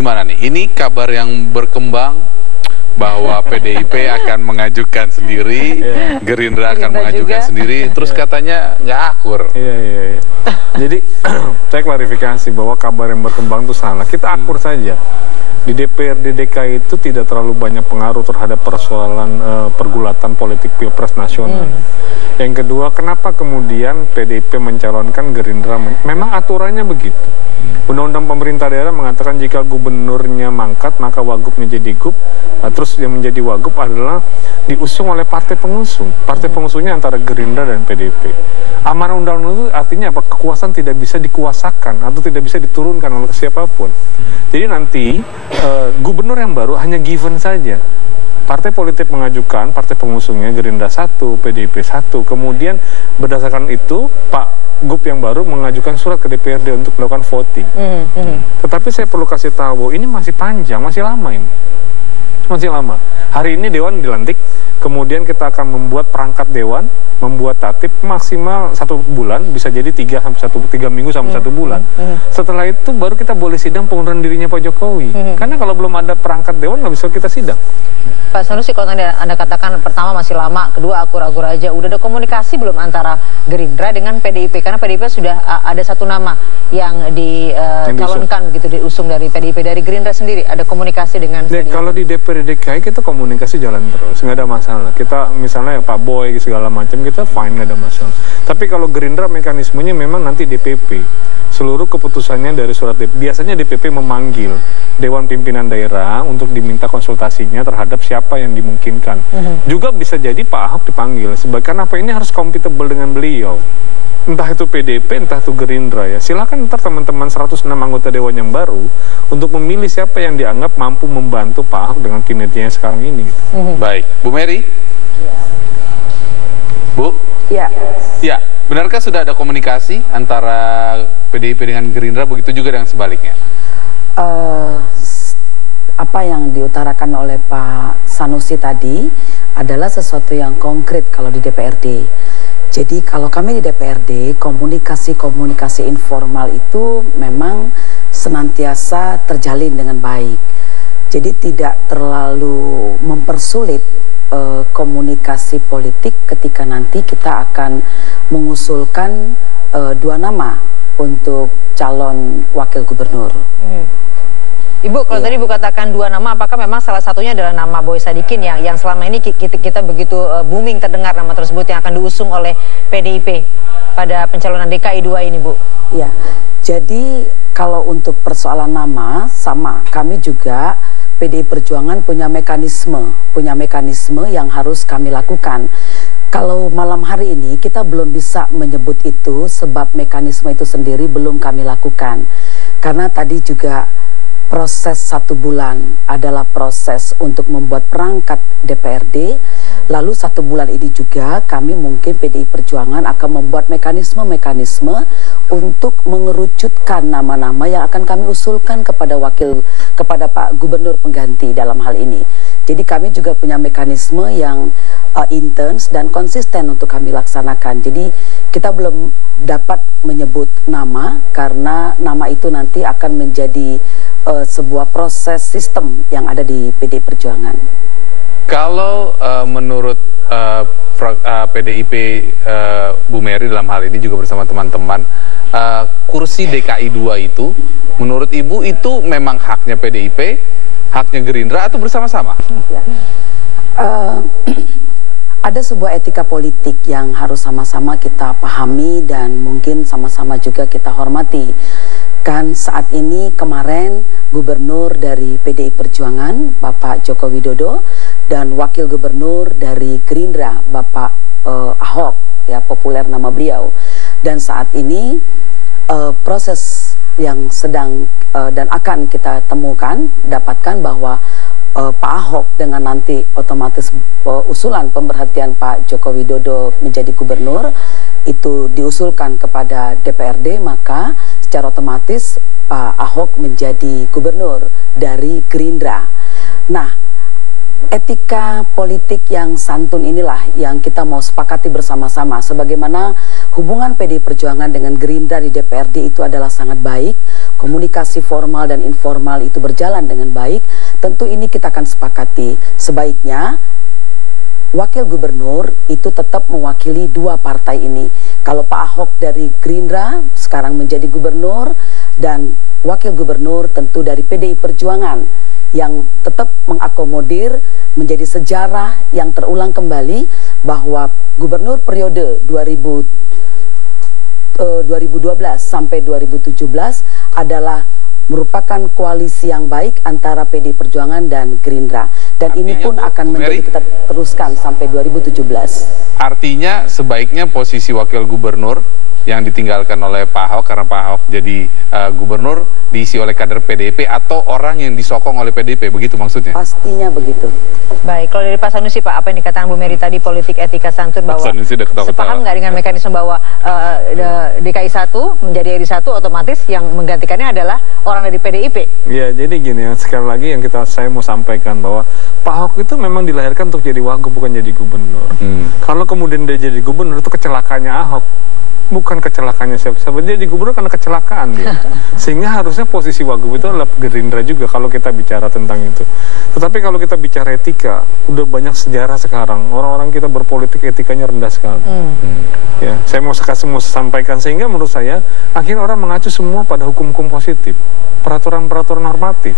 Gimana nih? Ini kabar yang berkembang bahwa PDIP akan mengajukan sendiri, Gerindra akan mengajukan sendiri, terus katanya nggak akur. Iya. Jadi saya klarifikasi bahwa kabar yang berkembang itu salah. Kita akur saja. Di DPRD DKI itu tidak terlalu banyak pengaruh terhadap persoalan pergulatan politik Pilpres nasional. Yang kedua, kenapa kemudian PDIP mencalonkan Gerindra? Memang aturannya begitu. Undang-undang pemerintah daerah mengatakan jika gubernurnya mangkat, maka wagubnya jadi gub. Terus yang menjadi wagub adalah diusung oleh partai pengusung. Partai pengusungnya antara Gerindra dan PDIP. Amanah undang-undang itu artinya apa? Kekuasaan tidak bisa dikuasakan atau tidak bisa diturunkan oleh siapapun. Jadi nanti gubernur yang baru hanya given saja. Partai politik mengajukan, partai pengusungnya Gerindra 1, PDIP 1. Kemudian berdasarkan itu Pak Gub yang baru mengajukan surat ke DPRD untuk melakukan voting. Tetapi saya perlu kasih tahu, ini masih panjang, masih lama ini. Masih lama. Hari ini Dewan dilantik, kemudian kita akan membuat perangkat Dewan, membuat tatip maksimal 1 bulan, bisa jadi 3 minggu sampai 1 bulan. Setelah itu baru kita boleh sidang pengunduran dirinya Pak Jokowi. Karena kalau belum ada perangkat Dewan nggak bisa kita sidang. Pak Sanusi, kalau tadi Anda katakan pertama masih lama, kedua akur-akur aja, udah ada komunikasi belum antara Gerindra dengan PDIP? Karena PDIP sudah ada satu nama yang dicalonkan begitu, diusung dari PDIP. Dari Gerindra sendiri ada komunikasi dengan PDIP? Kalau di DPRD DKI kita komunikasi jalan terus, nggak ada masalah. Kita misalnya Pak Boy segala macam kita fine, nggak ada masalah. Tapi kalau Gerindra mekanismenya memang nanti DPP. Seluruh keputusannya dari surat DPP. Biasanya DPP memanggil Dewan Pimpinan Daerah untuk diminta konsultasinya terhadap siapa yang dimungkinkan. Juga bisa jadi Pak Ahok dipanggil. Karena apa, ini harus compatible dengan beliau. Entah itu PDIP, entah itu Gerindra ya. Silakan ntar teman-teman 106 anggota Dewan yang baru untuk memilih siapa yang dianggap mampu membantu Pak Ahok dengan kinerjanya sekarang ini. Gitu. Baik, Bu Mary. Bu? Ya. Ya, benarkah sudah ada komunikasi antara PDIP dengan Gerindra, begitu juga dengan sebaliknya? Apa yang diutarakan oleh Pak Sanusi tadi adalah sesuatu yang konkret kalau di DPRD. Jadi kalau kami di DPRD, komunikasi informal itu memang senantiasa terjalin dengan baik. Jadi tidak terlalu mempersulit komunikasi politik ketika nanti kita akan mengusulkan 2 nama untuk calon wakil gubernur. Ibu, kalau tadi Ibu katakan 2 nama, apakah memang salah satunya adalah nama Boy Sadikin yang selama ini kita begitu booming terdengar nama tersebut yang akan diusung oleh PDIP pada pencalonan DKI 2 ini, Bu? Ya, jadi kalau untuk persoalan nama sama, kami juga PDI Perjuangan punya mekanisme yang harus kami lakukan. Kalau malam hari ini kita belum bisa menyebut itu sebab mekanisme itu sendiri belum kami lakukan. Karena tadi juga proses 1 bulan adalah proses untuk membuat perangkat DPRD. Lalu 1 bulan ini juga kami mungkin PDI Perjuangan akan membuat mekanisme untuk mengerucutkan nama-nama yang akan kami usulkan kepada Pak Gubernur pengganti dalam hal ini. Jadi kami juga punya mekanisme yang intens dan konsisten untuk kami laksanakan. Jadi kita belum dapat menyebut nama karena nama itu nanti akan menjadi sebuah proses sistem yang ada di PDI Perjuangan. Kalau menurut PDIP Bu Mary dalam hal ini juga bersama teman-teman, kursi DKI 2 itu menurut Ibu itu memang haknya PDIP, haknya Gerindra atau bersama-sama? Ya. Ada sebuah etika politik yang harus sama-sama kita pahami dan mungkin sama-sama juga kita hormati. Kan saat ini kemarin gubernur dari PDI Perjuangan Bapak Joko Widodo dan wakil gubernur dari Gerindra Bapak Ahok, ya populer nama beliau. Dan saat ini proses yang sedang dan akan kita dapatkan bahwa Pak Ahok dengan nanti otomatis usulan pemberhentian Pak Joko Widodo menjadi gubernur itu diusulkan kepada DPRD, maka secara otomatis Pak Ahok menjadi gubernur dari Gerindra. Nah, Etika politik yang santun inilah yang kita mau sepakati bersama-sama. Sebagaimana hubungan PDI Perjuangan dengan Gerindra di DPRD itu adalah sangat baik, komunikasi formal dan informal itu berjalan dengan baik, tentu ini kita akan sepakati. Sebaiknya wakil gubernur itu tetap mewakili dua partai ini. Kalau Pak Ahok dari Gerindra sekarang menjadi gubernur, dan wakil gubernur tentu dari PDI Perjuangan yang tetap mengakomodir, menjadi sejarah yang terulang kembali bahwa gubernur periode 2012 sampai 2017 adalah merupakan koalisi yang baik antara PDI Perjuangan dan Gerindra. Dan Artinya, ini pun akan menjadi kita teruskan sampai 2017. Artinya sebaiknya posisi wakil gubernur yang ditinggalkan oleh Pak Ahok karena Pak Ahok jadi gubernur diisi oleh kader PDIP atau orang yang disokong oleh PDIP, begitu maksudnya? Pastinya begitu. Baik, kalau dari Pak Sanusi, Pak, apa yang dikatakan Bu Mary tadi, politik etika santun, bahwa sepaham nggak dengan mekanisme bahwa DKI 1 menjadi RI 1 otomatis yang menggantikannya adalah orang dari PDIP? Ya, jadi gini ya, sekali lagi yang saya mau sampaikan bahwa Pak Ahok itu memang dilahirkan untuk jadi wagub, bukan jadi gubernur. Kalau kemudian dia jadi gubernur, itu kecelakaannya Ahok, bukan kecelakaannya siapa-siapa. Dia jadi gubernur karena kecelakaan dia. Sehingga harusnya posisi wagub itu adalah Gerindra juga kalau kita bicara tentang itu. Tetapi kalau kita bicara etika, udah banyak sejarah sekarang. Orang-orang kita berpolitik etikanya rendah sekali. Ya, saya mau sampaikan, sehingga menurut saya akhirnya orang mengacu semua pada hukum-hukum positif. Peraturan-peraturan normatif.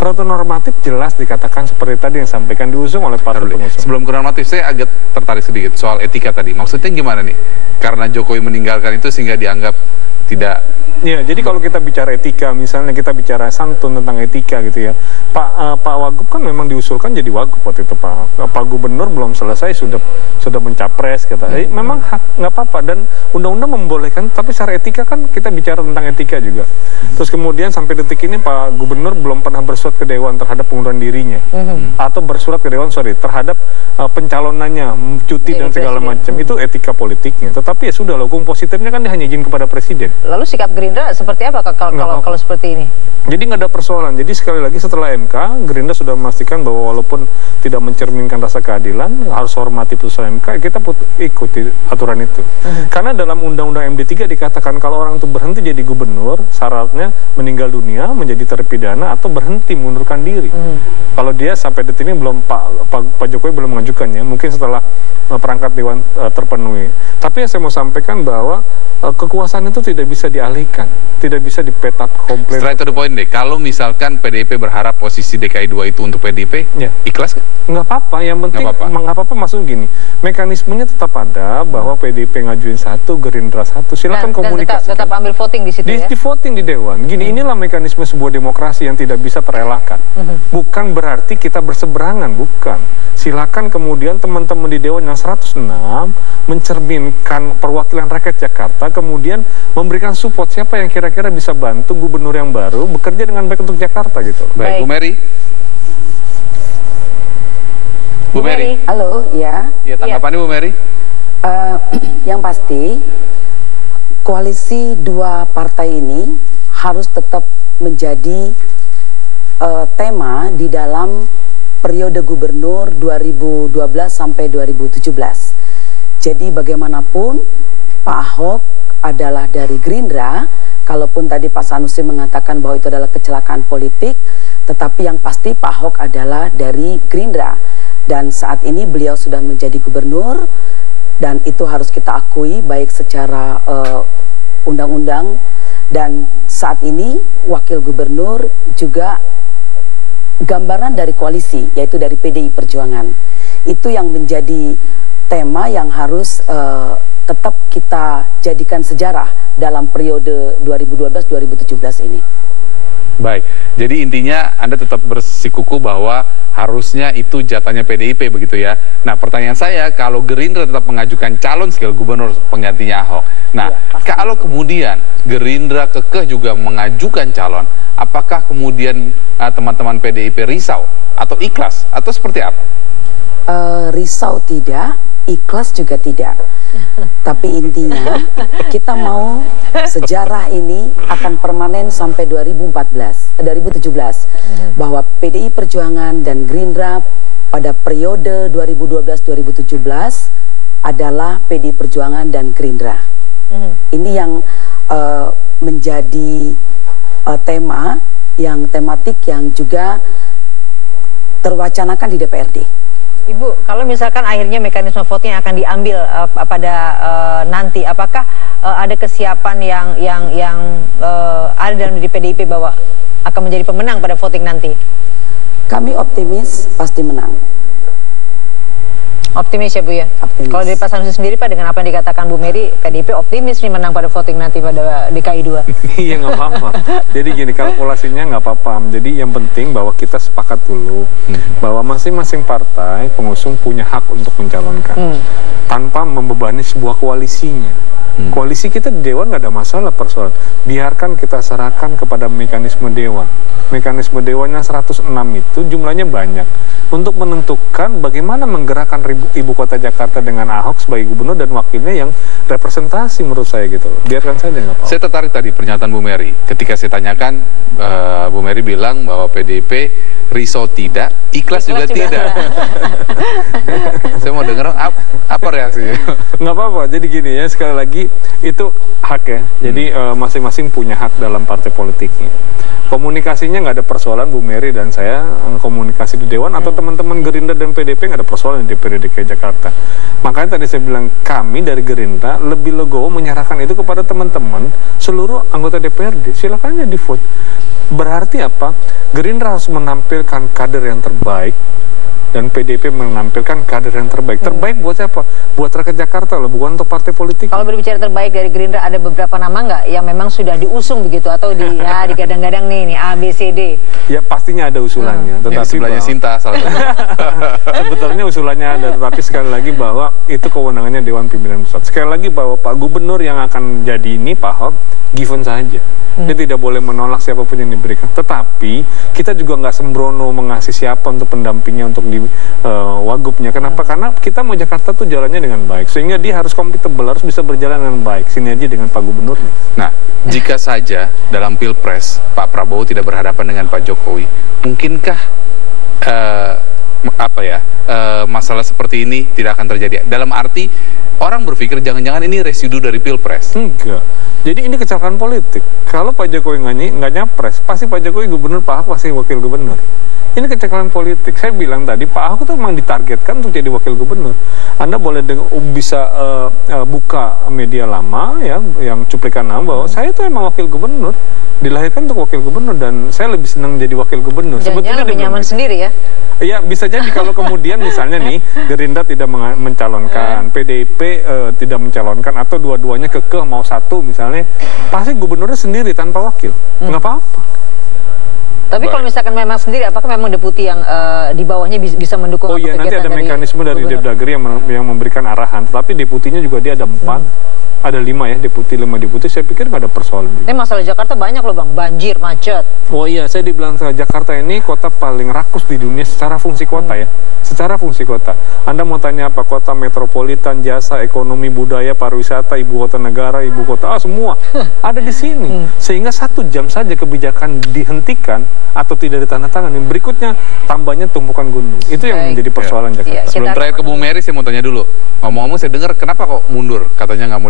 Peraturan normatif jelas dikatakan seperti tadi yang sampaikan diusung oleh para pengusung. Sebelum ke normatif, saya agak tertarik sedikit soal etika tadi. Maksudnya gimana nih? Karena Jokowi meninggalkan itu sehingga dianggap tidak... Ya, jadi kalau kita bicara etika, misalnya kita bicara santun tentang etika gitu ya, Pak Wagub kan memang diusulkan jadi Wagub waktu itu. Pak Gubernur belum selesai sudah mencapres, kata. Memang hak, nggak apa-apa, dan undang-undang membolehkan, tapi secara etika kan kita bicara tentang etika juga. Terus kemudian sampai detik ini Pak Gubernur belum pernah bersurat ke Dewan terhadap pengunduran dirinya, atau bersurat ke Dewan terhadap pencalonannya, cuti dan segala macam. Itu etika politiknya. Tetapi ya sudah, hukum positifnya kan dia hanya izin kepada Presiden. Lalu sikap Gerindra seperti apa kalau seperti ini? Jadi nggak ada persoalan. Jadi sekali lagi setelah MK, Gerindra sudah memastikan bahwa walaupun tidak mencerminkan rasa keadilan, harus hormati putusan MK, kita ikuti aturan itu. Karena dalam Undang-Undang MD3 dikatakan kalau orang itu berhenti jadi gubernur, syaratnya meninggal dunia, menjadi terpidana, atau berhenti mengundurkan diri. Kalau dia sampai detik ini belum, Pak Jokowi belum mengajukannya, mungkin setelah perangkat dewan terpenuhi. Tapi yang saya mau sampaikan bahwa kekuasaan itu tidak bisa dialihkan, tidak bisa dipetap komplit. Straight to the point deh, kalau misalkan PDIP berharap posisi DKI 2 itu untuk PDIP, ikhlas kan? Nggak apa-apa, yang penting nggak apa-apa, maksud gini, mekanismenya tetap ada bahwa PDIP ngajuin 1, Gerindra 1, silakan komunikasi. Tetap ambil voting di situ ya? Di voting di Dewan. Gini, inilah mekanisme sebuah demokrasi yang tidak bisa terelakkan. Bukan berarti kita berseberangan, bukan. Silakan kemudian teman-teman di Dewan yang 106 mencerminkan perwakilan rakyat Jakarta, kemudian memberikan support siapa yang kira-kira bisa bantu gubernur yang baru bekerja dengan baik untuk Jakarta gitu. Baik, Bu Mary. Bu Mary. Halo, ya. Ya, tanggapannya Bu Mary? Yang pasti koalisi dua partai ini harus tetap menjadi tema di dalam periode gubernur 2012 sampai 2017. Jadi bagaimanapun Pak Ahok adalah dari Gerindra, kalaupun tadi Pak Sanusi mengatakan bahwa itu adalah kecelakaan politik, tetapi yang pasti Pak Ahok adalah dari Gerindra. Dan saat ini beliau sudah menjadi gubernur, dan itu harus kita akui baik secara undang-undang, dan saat ini wakil gubernur juga gambaran dari koalisi, yaitu dari PDI Perjuangan. Itu yang menjadi tema yang harus tetap kita jadikan sejarah dalam periode 2012-2017 ini. Baik, jadi intinya Anda tetap bersikukuh bahwa harusnya itu jatahnya PDIP begitu ya. Nah, pertanyaan saya, kalau Gerindra tetap mengajukan calon wakil gubernur penggantinya Ahok, nah kalau kemudian Gerindra kekeh juga mengajukan calon, apakah kemudian teman-teman PDIP risau atau ikhlas atau seperti apa? Risau tidak, ikhlas juga tidak. Tapi intinya kita mau sejarah ini akan permanen sampai 2017 bahwa PDI Perjuangan dan Gerindra pada periode 2012-2017 adalah PDI Perjuangan dan Gerindra. Ini yang menjadi tematik yang juga terwacanakan di DPRD. Ibu, kalau misalkan akhirnya mekanisme voting akan diambil pada nanti, apakah ada kesiapan yang ada dalam diri PDIP bahwa akan menjadi pemenang pada voting nanti? Kami optimis pasti menang. Optimis ya Bu ya? Optimis. Kalau dari Pak Sanusi sendiri Pak, dengan apa yang dikatakan Bu Mary, PDIP optimis nih menang pada voting nanti pada DKI 2? Iya, nggak apa-apa. Jadi gini, kalkulasinya nggak apa-apa. Jadi yang penting bahwa kita sepakat dulu bahwa masing-masing partai pengusung punya hak untuk mencalonkan tanpa membebani sebuah koalisinya. Koalisi kita di Dewan nggak ada masalah persoalan. Biarkan kita serahkan kepada mekanisme Dewan. Mekanisme Dewannya 106 itu jumlahnya banyak. Untuk menentukan bagaimana menggerakkan ibu kota Jakarta dengan Ahok sebagai gubernur dan wakilnya yang representasi menurut saya gitu. Biarkan saja nggak apa-apa. Saya tertarik tadi pernyataan Bu Mary. Ketika saya tanyakan, Bu Mary bilang bahwa PDIP risau tidak, ikhlas juga tidak. Saya mau dengar apa reaksinya. Nggak apa-apa, jadi gini ya, sekali lagi itu hak ya. Jadi masing-masing punya hak dalam partai politiknya. Komunikasinya nggak ada persoalan Bu Mary dan saya komunikasi di Dewan atau teman-teman Gerindra dan PDIP nggak ada persoalan di DPRD DKI Jakarta. Makanya tadi saya bilang kami dari Gerindra lebih legowo menyerahkan itu kepada teman-teman seluruh anggota DPRD. Silakan aja di vote. Berarti apa? Gerindra harus menampilkan kader yang terbaik dan PDIP menampilkan kader yang terbaik. Terbaik buat siapa? Buat rakyat Jakarta loh, bukan untuk partai politik. Kalau berbicara terbaik dari Gerindra, ada beberapa nama nggak yang memang sudah diusung begitu atau digadang-gadang nih A, B, C, D? Ya pastinya ada usulannya. Tetapi yang sebelahnya Sinta salah satu. Sebetulnya usulannya ada, tetapi sekali lagi bahwa itu kewenangannya Dewan Pimpinan Pusat. Sekali lagi bahwa Pak Gubernur yang akan jadi ini, Pak Ahok, given saja. Dia tidak boleh menolak siapapun yang diberikan. Tetapi kita juga nggak sembrono mengasih siapa untuk pendampingnya untuk di wagubnya. Kenapa? Karena kita mau Jakarta tuh jalannya dengan baik. Sehingga dia harus kompatibel, harus bisa berjalan dengan baik. Sinergi dengan Pak Gubernurnya. Nah, jika saja dalam Pilpres Pak Prabowo tidak berhadapan dengan Pak Jokowi, mungkinkah masalah seperti ini tidak akan terjadi? Dalam arti orang berpikir jangan-jangan ini residu dari Pilpres. Enggak. Jadi ini kecelakaan politik. Kalau Pak Jokowi nggak nyapres, pasti Pak Jokowi gubernur, Pak Ahok pasti wakil gubernur. Ini kecelakaan politik. Saya bilang tadi, Pak Ahok itu memang ditargetkan untuk jadi wakil gubernur. Anda boleh bisa buka media lama ya, yang cuplikan nama bahwa saya itu emang wakil gubernur, dilahirkan untuk wakil gubernur dan saya lebih senang jadi wakil gubernur. Sebetulnya lebih nyaman sendiri ya? Iya, bisa jadi kalau kemudian misalnya nih Gerindra tidak mencalonkan, PDIP tidak mencalonkan atau dua-duanya kekeh mau satu misalnya, pasti gubernurnya sendiri tanpa wakil, nggak apa-apa. Tapi kalau misalkan memang sendiri, apakah memang deputi yang di bawahnya bisa mendukung? Oh iya, nanti ada mekanisme dari Depdagri yang memberikan arahan, tetapi deputinya juga dia ada 4. Ada 5 ya, 5 deputi, saya pikir nggak ada persoalan juga. Tapi masalah Jakarta banyak loh Bang, banjir, macet. Oh iya, saya dibilang Jakarta ini kota paling rakus di dunia secara fungsi kota ya. Secara fungsi kota. Anda mau tanya apa? Kota metropolitan, jasa, ekonomi, budaya, pariwisata, ibu kota negara, ibu kota, semua ada di sini. Sehingga 1 jam saja kebijakan dihentikan atau tidak ditandatangani. Berikutnya tambahnya tumpukan gunung. Itu yang menjadi persoalan Jakarta. Sebelum terakhir ke Bu Mary, saya mau tanya dulu. Ngomong-ngomong, saya dengar kenapa kok mundur? Katanya nggak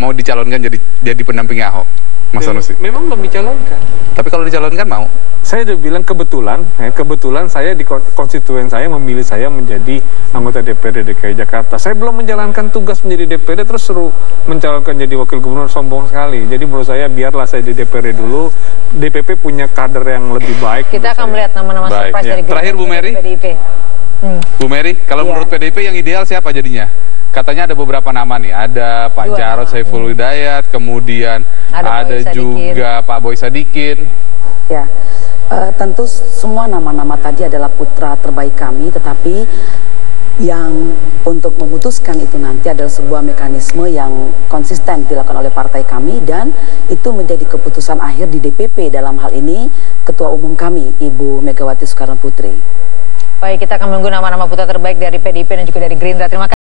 mau dicalonkan jadi pendampingnya Ahok. Mas Sanusi. Memang belum dicalonkan. Tapi kalau dicalonkan mau? Saya udah bilang kebetulan saya di konstituen saya memilih saya menjadi anggota DPRD DKI Jakarta. Saya belum menjalankan tugas menjadi DPRD terus suruh mencalonkan jadi wakil gubernur, sombong sekali. Jadi menurut saya biarlah saya di DPRD dulu. DPP punya kader yang lebih baik. Kita akan melihat nama-nama surprise dari Terakhir Bu Mary. Bu Mary, kalau menurut PDIP yang ideal siapa jadinya? Katanya ada beberapa nama nih, ada Pak Jarod Saiful Hidayat, kemudian ada juga Pak Boy Sadikin. Ya, tentu semua nama-nama tadi adalah putra terbaik kami, tetapi yang untuk memutuskan itu nanti adalah sebuah mekanisme yang konsisten dilakukan oleh partai kami dan itu menjadi keputusan akhir di DPP, dalam hal ini Ketua Umum kami, Ibu Megawati Soekarno Putri. Baik, kita akan menunggu nama-nama putra terbaik dari PDIP dan juga dari Gerindra. Terima kasih.